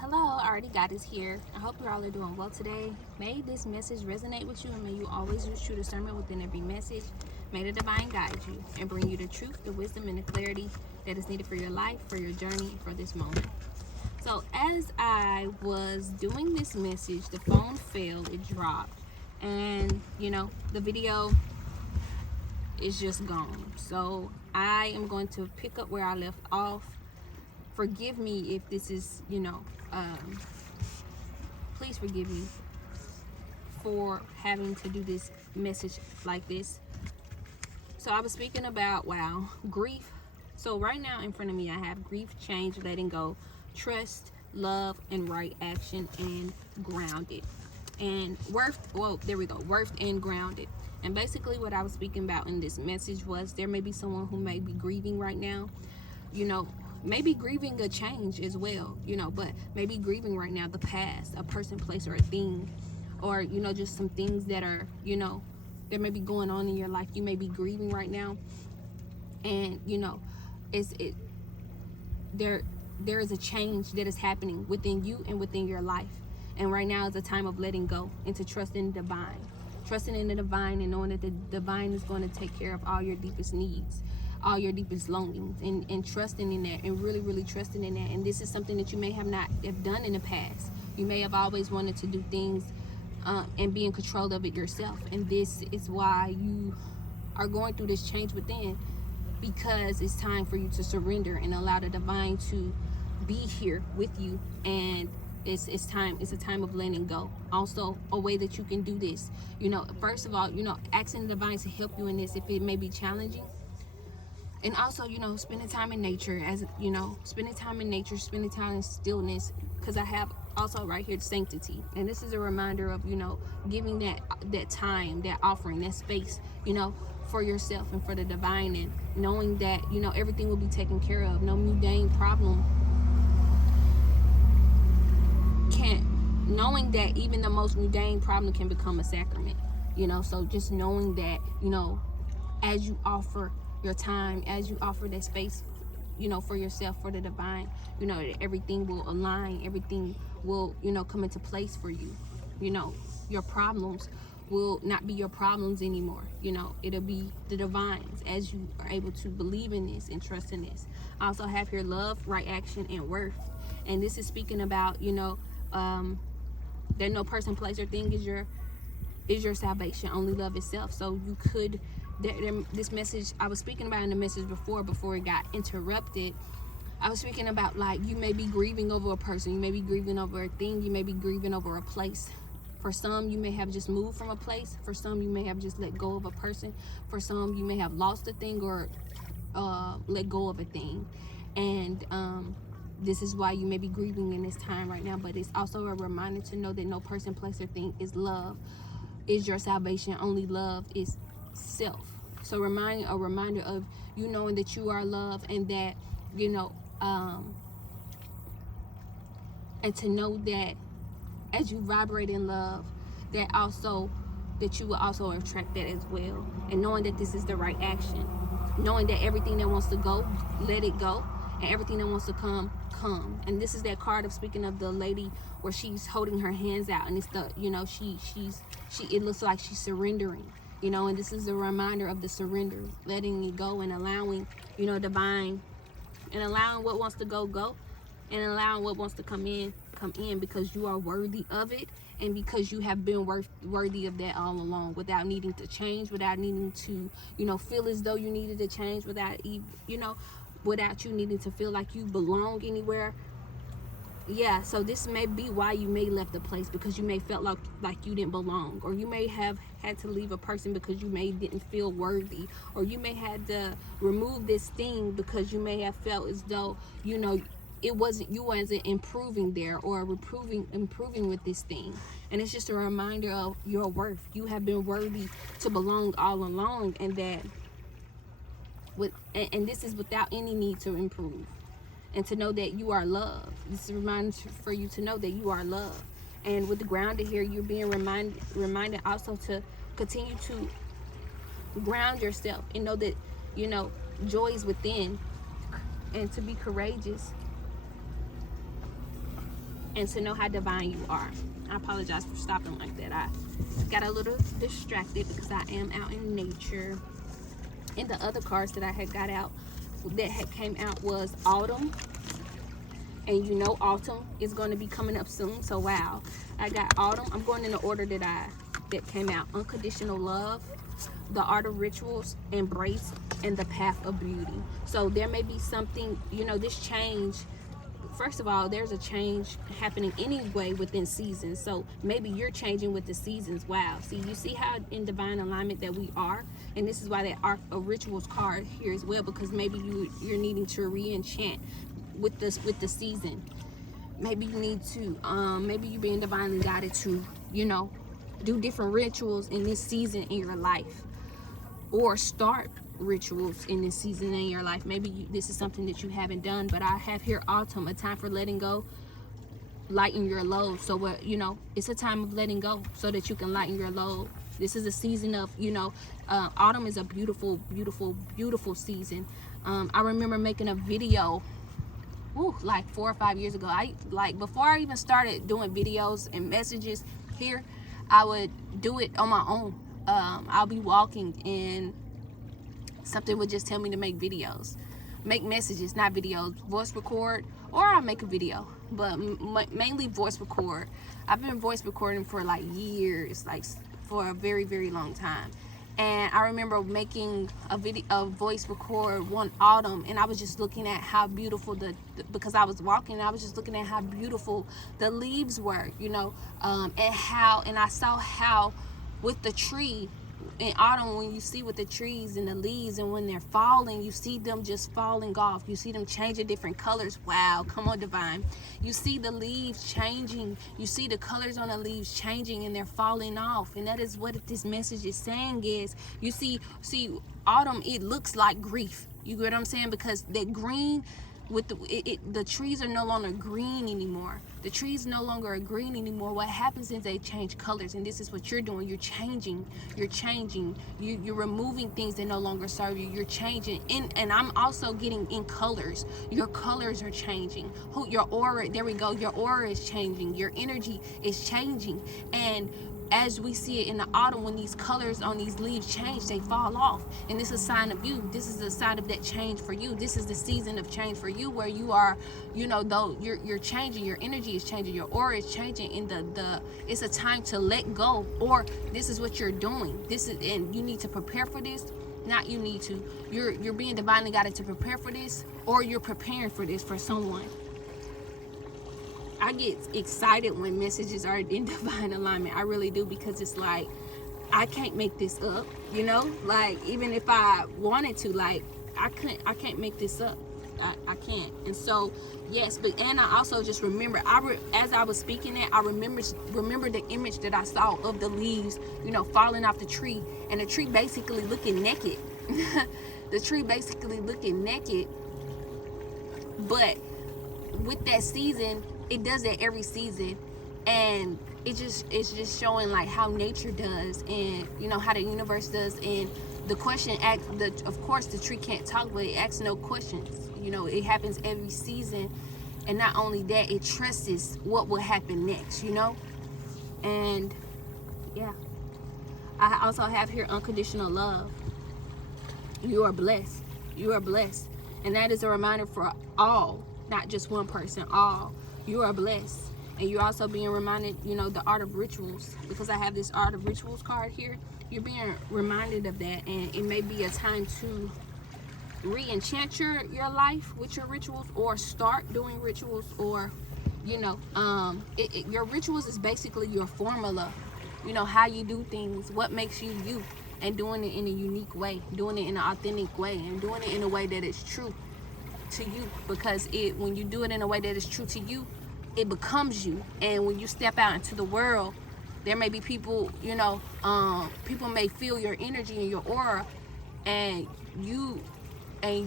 Hello, AriTheGoddesss here. I hope you all are doing well today. May this message resonate with you, and may you always use true discernment within every message. May the divine guide you and bring you the truth, the wisdom, and the clarity that is needed for your life, for your journey, and for this moment. So as I was doing this message, the phone failed, it dropped, and the video is just gone. So I am going to pick up where I left off. Forgive me if this is, please forgive me for having to do this message like this. So I was speaking about, grief. So right now in front of me, I have grief, change, letting go, trust, love, and right action, and grounded. And worth and grounded. And basically what I was speaking about in this message was there may be someone who may be grieving right now, maybe grieving a change as well, but maybe grieving right now the past, a person, place, or a thing, or just some things that are that may be going on in your life. You may be grieving right now, and there is a change that is happening within you and within your life. And right now is a time of letting go and to trust in the divine, and knowing that the divine is going to take care of all your deepest needs, all your deepest longings, and trusting in that, and really trusting in that. And this is something that you may have not have done in the past. You may have always wanted to do things and be in control of it yourself, and this is why you are going through this change within, because it's time for you to surrender and allow the divine to be here with you. And it's a time of letting go. Also, a way that you can do this, first of all, asking the divine to help you in this if it may be challenging. And also, spending time in nature, spending time in stillness, because I have also right here sanctity. And this is a reminder of, giving that time, that offering, that space, for yourself and for the divine, and knowing that, everything will be taken care of. No mundane problem knowing that even the most mundane problem can become a sacrament, so just knowing that, as you offer your time, as you offer that space, for yourself, for the divine, that everything will align, everything will, come into place for you. Your problems will not be your problems anymore. It'll be the divine's, as you are able to believe in this and trust in this. I also have here love, right action, and worth. And this is speaking about, that no person, place, or thing is your salvation. Only love itself. So you could, this message I was speaking about in the message before it got interrupted, I was speaking about, like, you may be grieving over a person, you may be grieving over a thing, you may be grieving over a place. For some, you may have just moved from a place. For some, you may have just let go of a person. For some, you may have lost a thing or let go of a thing. And this is why you may be grieving in this time right now. But it's also a reminder to know that no person, place, or thing is love, is your salvation. Only love is self. So a reminder of you knowing that you are loved, and that, and to know that as you vibrate in love, that you will also attract that as well. And knowing that this is the right action. Knowing that everything that wants to go, let it go. And everything that wants to come. And this is that card of, speaking of the lady where she's holding her hands out, and it's the, it looks like she's surrendering, and this is a reminder of the surrender, letting it go, and allowing, divine, and allowing what wants to go, and allowing what wants to come in, because you are worthy of it, and because you have been worthy of that all along, without needing to change, without needing to, feel as though you needed to change, without even, without you needing to feel like you belong anywhere. Yeah, so this may be why you may left the place, because you may felt like you didn't belong, or you may have had to leave a person because you may didn't feel worthy, or you may had to remove this thing because you may have felt as though, you wasn't improving there, or improving with this thing. And it's just a reminder of your worth. You have been worthy to belong all along, and that and this is without any need to improve, and to know that you are loved. This is a reminder for you to know that you are loved. And with the grounded here, you're being reminded also to continue to ground yourself, and know that joy is within, and to be courageous, and to know how divine you are. I apologize for stopping like that. I got a little distracted because I am out in nature. And the other cards that I had got out that had came out was autumn. And you know autumn is going to be coming up soon. So wow, I got autumn. I'm going in the order that came out. Unconditional love, the art of rituals, embrace, and the path of beauty. So there may be something, you know, this change. First of all, there's a change happening anyway within seasons. So maybe you're changing with the seasons. Wow. See, you see how in divine alignment that we are? And this is why that art of rituals card here as well, because maybe you're needing to re-enchant with the season. Maybe you need to maybe you're being divinely guided to, you know, do different rituals in this season in your life, or start rituals in this season in your life. Maybe this is something that you haven't done, but I have here autumn, a time for letting go, lighten your load. So what, you know, it's a time of letting go so that you can lighten your load. This is a season of, you know, autumn is a beautiful, beautiful, beautiful season. I remember making a video like 4 or 5 years ago. Before I even started doing videos and messages here, I would do it on my own. I'll be walking and something would just tell me to make videos, make messages, not videos, voice record, or I'll make a video, but mainly voice record. I've been voice recording for like years, like for a very, very long time. And I remember making a voice record one autumn, and I was just looking at how beautiful because I was walking, and I was just looking at how beautiful the leaves were, you know, and I saw how with the tree in autumn, when you see with the trees and the leaves, and when they're falling, you see them just falling off. You see them changing different colors. Wow, come on, divine. You see the leaves changing. You see the colors on the leaves changing, and they're falling off. And that is what this message is saying is, you see autumn, it looks like grief. You get what I'm saying? Because that green, with the trees are no longer green anymore. The trees no longer are green anymore. What happens is they change colors, and this is what you're doing. You're changing. You're removing things that no longer serve you. You're changing. And I'm also getting in colors. Your colors are changing. Your aura, there we go. Your aura is changing. Your energy is changing. And as we see it in the autumn, when these colors on these leaves change, they fall off. And this is a sign of you. This is a sign of that change for you. This is the season of change for you, where you are, you know, though you're changing, your energy is changing, your aura is changing, and it's a time to let go, or this is what you're doing. And you need to prepare for this. Not you need to. You're being divinely guided to prepare for this, or you're preparing for this for someone. I get excited when messages are in divine alignment. I really do, because it's like, I can't make this up, you know? Like, even if I wanted to, like, I can't make this up. I can't. And so, yes, and I also just remember, as I was speaking that, I remember the image that I saw of the leaves, you know, falling off the tree, and the tree basically looking naked. The tree basically looking naked. But with that season, it does that every season, and it's just showing like how nature does, and you know how the universe does. And the question of course the tree can't talk, but it asks no questions. You know, it happens every season, and not only that, it trusts what will happen next, you know. And yeah, I also have here unconditional love. You are blessed. You are blessed, and that is a reminder for all, not just one person, all. You are blessed. And you're also being reminded, you know, the art of rituals, because I have this art of rituals card here. You're being reminded of that, and it may be a time to re-enchant your life with your rituals, or start doing rituals, or, you know, your rituals is basically your formula, you know, how you do things, what makes you you, and doing it in a unique way, doing it in an authentic way, and doing it in a way that is true to you. Because when you do it in a way that is true to you, it becomes you. And when you step out into the world, there may be people, you know, people may feel your energy and your aura, and I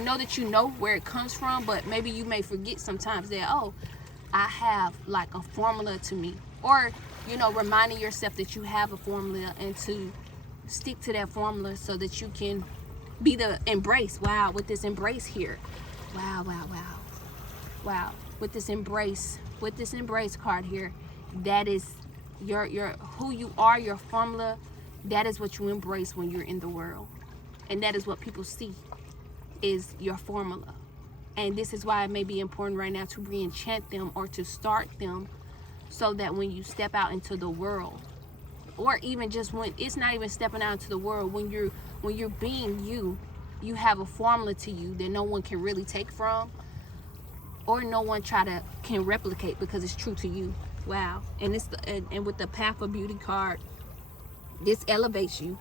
know that you know where it comes from, but maybe you may forget sometimes that, oh, I have like a formula to me, or, you know, reminding yourself that you have a formula, and to stick to that formula so that you can be the embrace. Wow, with this embrace here. Wow. with this embrace card here, that is your who you are, your formula. That is what you embrace when you're in the world, and that is what people see is your formula. And this is why it may be important right now to re-enchant them or to start them, so that when you step out into the world, or even just when it's not even stepping out into the world, when you're being you have a formula to you that no one can really take from, or no one can replicate, because it's true to you. Wow. And and with the Path of Beauty card, this elevates you.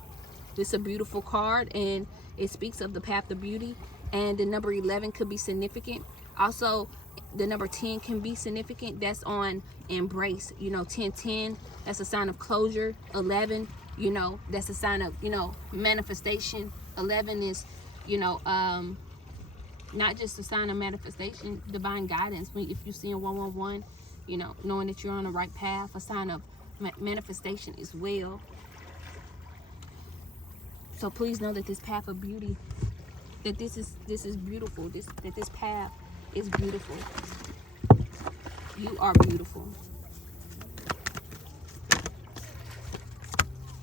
This is a beautiful card, and it speaks of the path of beauty. And the number 11 could be significant. Also, the number 10 can be significant. That's on embrace. 10, that's a sign of closure. 11, that's a sign of, manifestation. 11 is, not just a sign of manifestation, divine guidance. If you see in 111, knowing that you're on the right path, a sign of manifestation as well. So please know that this path of beauty, that this is beautiful. That this path is beautiful. You are beautiful.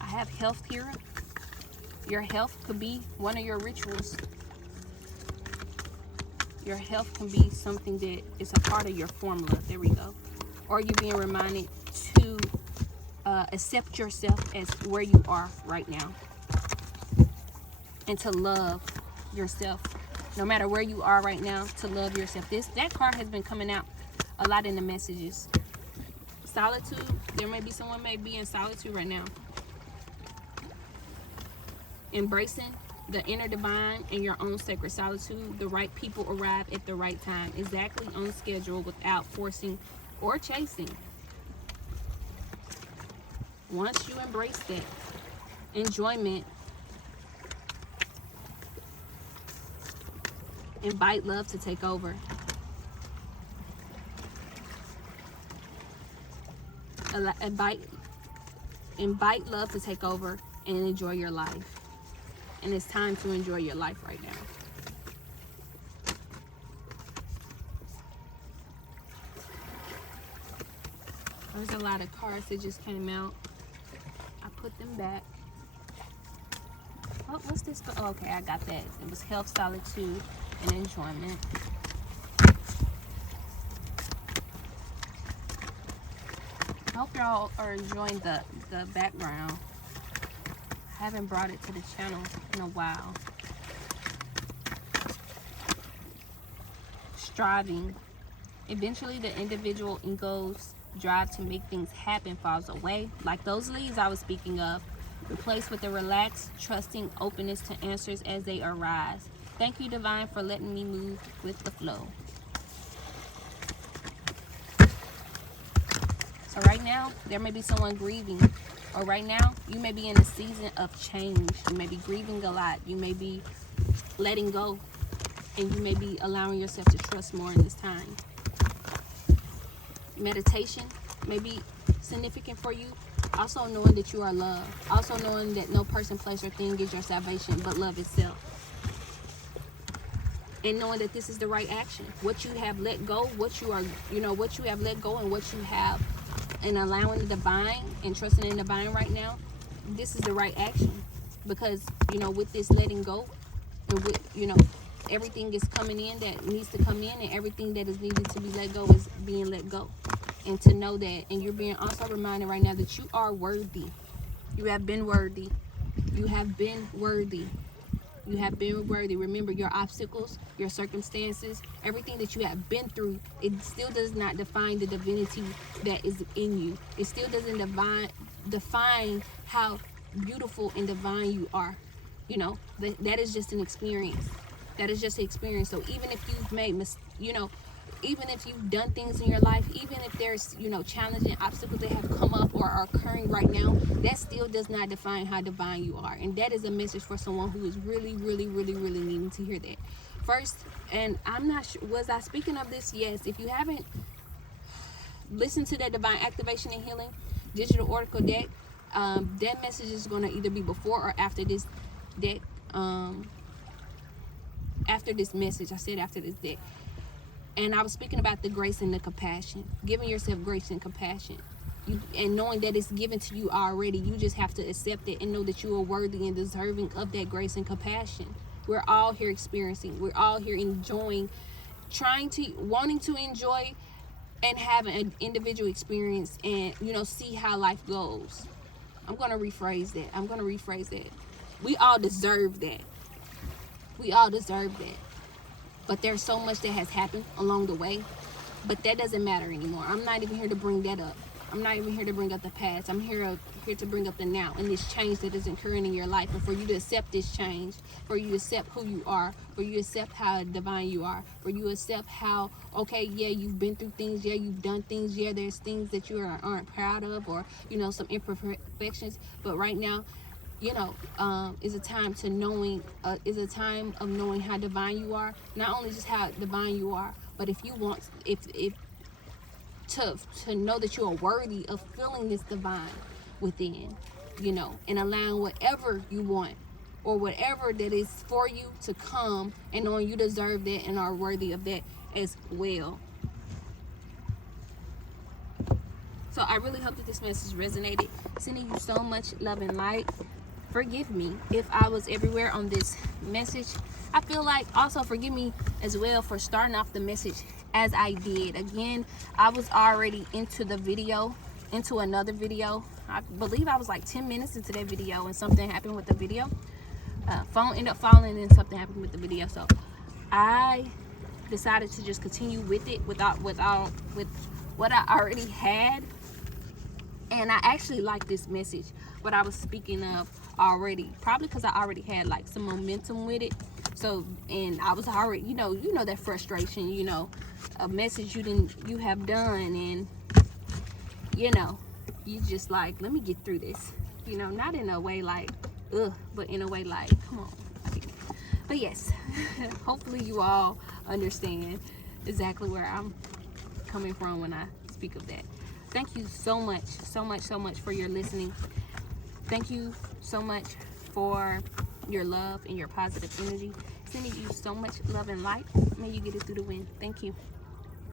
I have health here. Your health could be one of your rituals. Your health can be something that is a part of your formula. There we go. Or you being reminded to accept yourself as where you are right now, and to love yourself no matter where you are right now. To love yourself. That card has been coming out a lot in the messages. Solitude. There may be someone may be in solitude right now. Embracing the inner divine and your own sacred solitude. The right people arrive at the right time, exactly on schedule, without forcing or chasing. Once you embrace that enjoyment, invite love to take over. Invite love to take over and enjoy your life. And it's time to enjoy your life right now. There's a lot of cards that just came out. I put them back. Oh, what's this? Oh, okay, I got that. It was health, solitude, and enjoyment. I hope y'all are enjoying the background. I haven't brought it to the channel in a while. Striving. Eventually, the individual ego's drive to make things happen falls away. Like those leads I was speaking of, replaced with a relaxed, trusting openness to answers as they arise. Thank you, Divine, for letting me move with the flow. So right now, there may be someone grieving. Or right now, you may be in a season of change. You may be grieving a lot. You may be letting go. And you may be allowing yourself to trust more in this time. Meditation may be significant for you. Also knowing that you are loved. Also knowing that no person, place, or thing is your salvation, but love itself. And knowing that this is the right action. What you have let go, what you have let go, and what you have, and allowing the divine and trusting in the divine right now, this is the right action. Because, with this letting go, and with, everything is coming in that needs to come in, and everything that is needed to be let go is being let go. And to know that, and you're being also reminded right now that you are worthy. You have been worthy. You have been worthy. You have been worthy. Remember, your obstacles, your circumstances, everything that you have been through, it still does not define the divinity that is in you. It still doesn't define how beautiful and divine you are. That is just an experience. That is just an experience. So even if you've made even if you've done things in your life, even if there's, challenging obstacles that have come up or are occurring right now, that still does not define how divine you are. And that is a message for someone who is really, really, really, really needing to hear that. First, and I'm not sure, was I speaking of this? Yes. If you haven't listened to that Divine Activation and Healing digital oracle deck, that message is going to either be before or after this deck. After this message, I said after this deck. And I was speaking about the grace and the compassion, giving yourself grace and compassion. And knowing that it's given to you already, you just have to accept it and know that you are worthy and deserving of that grace and compassion. We're all here experiencing, we're all here enjoying, wanting to enjoy and have an individual experience, and see how life goes. I'm going to rephrase that. We all deserve that. But there's so much that has happened along the way, but that doesn't matter anymore. I'm not even here to bring that up. I'm not even here to bring up the past. I'm here to bring up the now and this change that is occurring in your life, and for you to accept this change, for you to accept who you are, for you to accept how divine you are, for you to accept how, okay, yeah, you've been through things, yeah, you've done things, yeah, there's things that you aren't proud of, or some imperfections, but right now, is a time to is a time of knowing how divine you are. Not only just how divine you are, but if you want, if to know that you are worthy of feeling this divine within, and allowing whatever you want or whatever that is for you to come, and knowing you deserve that and are worthy of that as well. So I really hope that this message resonated. Sending you so much love and light. Forgive me if I was everywhere on this message. I feel like also forgive me as well for starting off the message as I did. Again, I was already into another video. I believe I was like 10 minutes into that video and something happened with the video. Phone ended up falling and something happened with the video. So I decided to just continue with it with what I already had. And I actually like this message, what I was speaking of already, probably because I already had like some momentum with it. So, and I was already, that frustration, a message you have done, and you just like, let me get through this, not in a way like, ugh, but in a way like, come on. But yes, hopefully you all understand exactly where I'm coming from when I speak of that. Thank you so much for your listening. Thank you so much for your love and your positive energy. Sending you so much love and light. May you get it through the wind. Thank you.